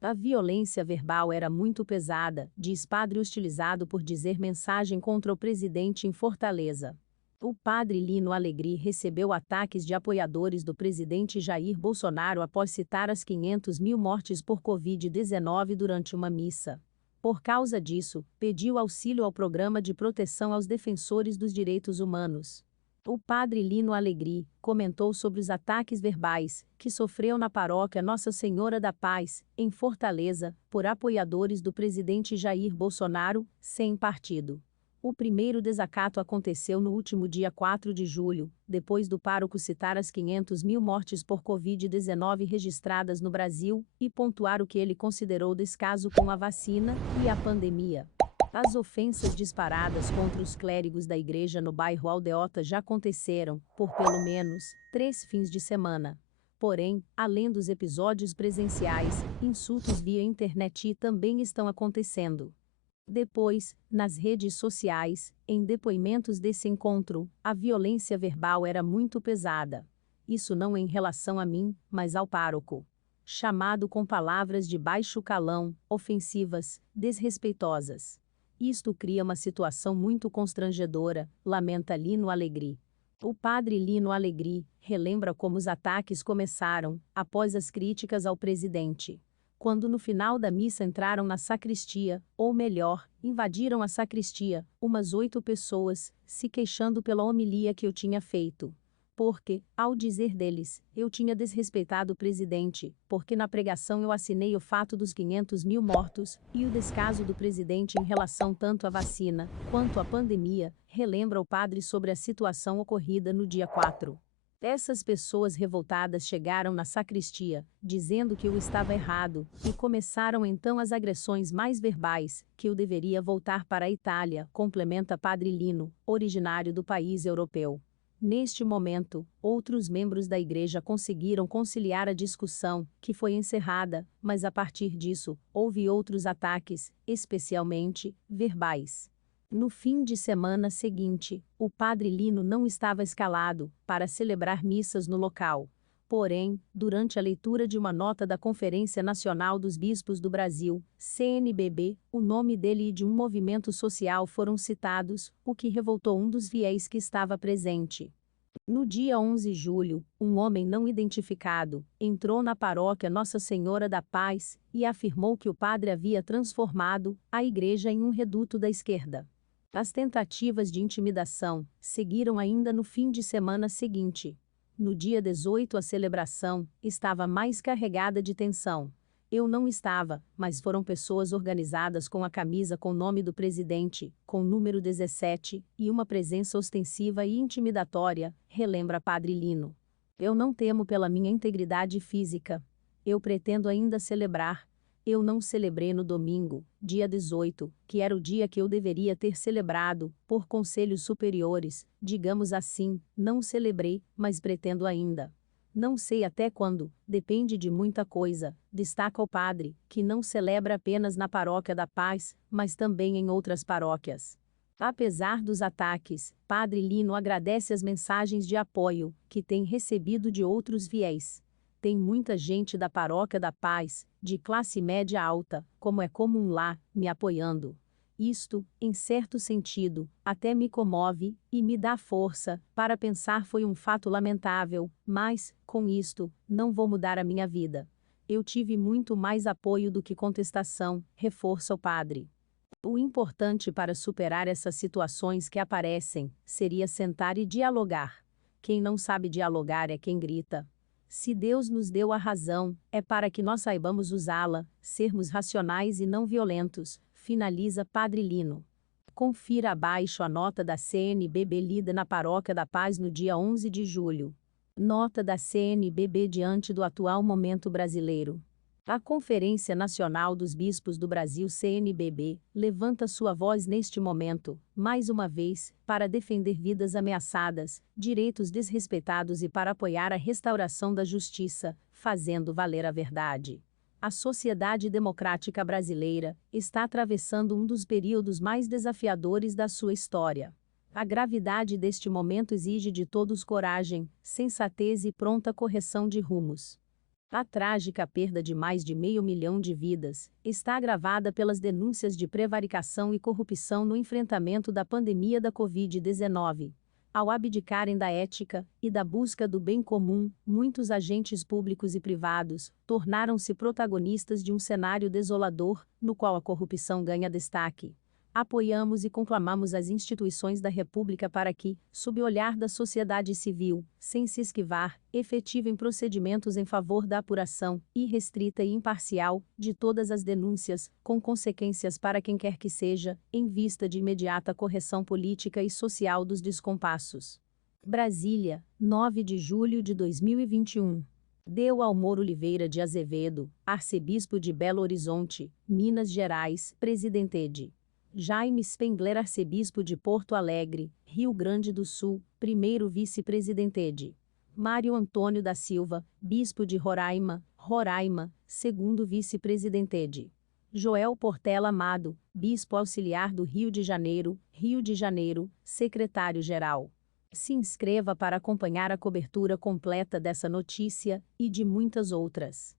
A violência verbal era muito pesada, diz padre hostilizado por dizer mensagem contra o presidente em Fortaleza. O padre Lino Alegri recebeu ataques de apoiadores do presidente Jair Bolsonaro após citar as 500 mil mortes por Covid-19 durante uma missa. Por causa disso, pediu auxílio ao Programa de Proteção aos Defensores dos Direitos Humanos. O padre Lino Alegri comentou sobre os ataques verbais que sofreu na paróquia Nossa Senhora da Paz, em Fortaleza, por apoiadores do presidente Jair Bolsonaro, sem partido. O primeiro desacato aconteceu no último dia 4 de julho, depois do pároco citar as 500 mil mortes por Covid-19 registradas no Brasil e pontuar o que ele considerou descaso com a vacina e a pandemia. As ofensas disparadas contra os clérigos da igreja no bairro Aldeota já aconteceram, por pelo menos, 3 fins de semana. Porém, além dos episódios presenciais, insultos via internet também estão acontecendo. Depois, nas redes sociais, em depoimentos desse encontro, a violência verbal era muito pesada. Isso não em relação a mim, mas ao pároco. Chamado com palavras de baixo calão, ofensivas, desrespeitosas. Isto cria uma situação muito constrangedora, lamenta Lino Alegri. O padre Lino Alegri relembra como os ataques começaram, após as críticas ao presidente. Quando no final da missa entraram na sacristia, ou melhor, invadiram a sacristia, umas 8 pessoas, se queixando pela homilia que eu tinha feito. Porque, ao dizer deles, eu tinha desrespeitado o presidente, porque na pregação eu assinei o fato dos 500 mil mortos, e o descaso do presidente em relação tanto à vacina, quanto à pandemia, relembra o padre sobre a situação ocorrida no dia 4. Essas pessoas revoltadas chegaram na sacristia, dizendo que eu estava errado, e começaram então as agressões mais verbais, que eu deveria voltar para a Itália, complementa Padre Lino, originário do país europeu. Neste momento, outros membros da igreja conseguiram conciliar a discussão, que foi encerrada, mas a partir disso, houve outros ataques, especialmente verbais. No fim de semana seguinte, o padre Lino não estava escalado para celebrar missas no local. Porém, durante a leitura de uma nota da Conferência Nacional dos Bispos do Brasil, CNBB, o nome dele e de um movimento social foram citados, o que revoltou um dos fiéis que estava presente. No dia 11 de julho, um homem não identificado entrou na paróquia Nossa Senhora da Paz e afirmou que o padre havia transformado a igreja em um reduto da esquerda. As tentativas de intimidação seguiram ainda no fim de semana seguinte. No dia 18, a celebração estava mais carregada de tensão. Eu não estava, mas foram pessoas organizadas com a camisa com o nome do presidente, com o número 17, e uma presença ostensiva e intimidatória, relembra Padre Lino. Eu não temo pela minha integridade física. Eu pretendo ainda celebrar. Eu não celebrei no domingo, dia 18, que era o dia que eu deveria ter celebrado, por conselhos superiores, digamos assim, não celebrei, mas pretendo ainda. Não sei até quando, depende de muita coisa, destaca o padre, que não celebra apenas na Paróquia da Paz, mas também em outras paróquias. Apesar dos ataques, Padre Lino agradece as mensagens de apoio que tem recebido de outros fiéis. Tem muita gente da Paróquia da Paz, de classe média alta, como é comum lá, me apoiando. Isto, em certo sentido, até me comove e me dá força para pensar foi um fato lamentável, mas, com isto, não vou mudar a minha vida. Eu tive muito mais apoio do que contestação, reforça o padre. O importante para superar essas situações que aparecem seria sentar e dialogar. Quem não sabe dialogar é quem grita. Se Deus nos deu a razão, é para que nós saibamos usá-la, sermos racionais e não violentos, finaliza Padre Lino. Confira abaixo a nota da CNBB lida na Paróquia da Paz no dia 11 de julho. Nota da CNBB diante do atual momento brasileiro. A Conferência Nacional dos Bispos do Brasil CNBB levanta sua voz neste momento, mais uma vez, para defender vidas ameaçadas, direitos desrespeitados e para apoiar a restauração da justiça, fazendo valer a verdade. A sociedade democrática brasileira está atravessando um dos períodos mais desafiadores da sua história. A gravidade deste momento exige de todos coragem, sensatez e pronta correção de rumos. A trágica perda de mais de 500 mil de vidas está agravada pelas denúncias de prevaricação e corrupção no enfrentamento da pandemia da Covid-19. Ao abdicarem da ética e da busca do bem comum, muitos agentes públicos e privados tornaram-se protagonistas de um cenário desolador, no qual a corrupção ganha destaque. Apoiamos e conclamamos as instituições da República para que, sob o olhar da sociedade civil, sem se esquivar, efetivem procedimentos em favor da apuração, irrestrita e imparcial, de todas as denúncias, com consequências para quem quer que seja, em vista de imediata correção política e social dos descompassos. Brasília, 9 de julho de 2021. Deu Almor Oliveira de Azevedo, arcebispo de Belo Horizonte, Minas Gerais, presidente de Jaime Spengler, arcebispo de Porto Alegre, Rio Grande do Sul, primeiro vice-presidente de Mário Antônio da Silva, bispo de Roraima, segundo vice-presidente de Joel Portela Amado, bispo auxiliar do Rio de Janeiro, secretário-geral. Se inscreva para acompanhar a cobertura completa dessa notícia e de muitas outras.